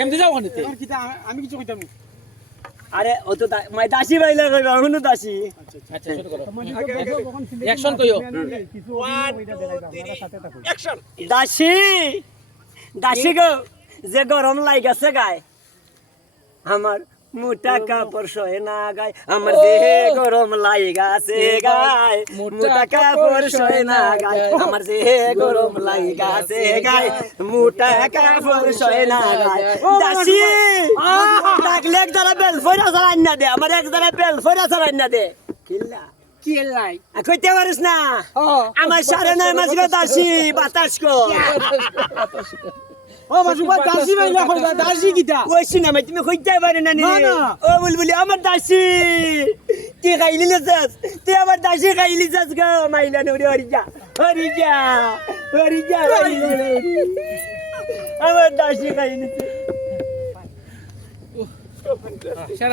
এমনি যাও ওখানে আমি কিছু কইতাম না। আরে ও তো মাই দাসী বাইলা কইবা হুনু দাসী আচ্ছা শুরু করো অ্যাকশন কইও অ্যাকশন। দাসী দাসী গো যে গরম লাইগাছে গায় আমার মোটা কাপড় সয় না গায় আমার দেহে গরম লাইগাছে গায় মোটা কাপড় সয় না গায় আমার দেহে গরম লাইগাছে গায় মোটা কাপড় সয় না গায় দাসী ডাকলে এক দ্বারা বেল ফয়রা চালান না দে আমার এক দ্বারা বেল ফয়রা চালান না দে কিল্লা কি লাই? কইতে পারিস না ও আমার 9.5 মাস গো দাসী বাতাস কো ও বাজুবা দাসী বাইলা কইবা দাসী কিটা? কইছি না তুমি কইতে পারে না নি না, না। ও বুলবুলি আমার দাসী তুই খাইলি না যাস তুই আমার দাসী খাইলি যাস গো মাইলা নড়ি হরিজা হরিজা হরিজা আমার দাসী খাইলি সেরা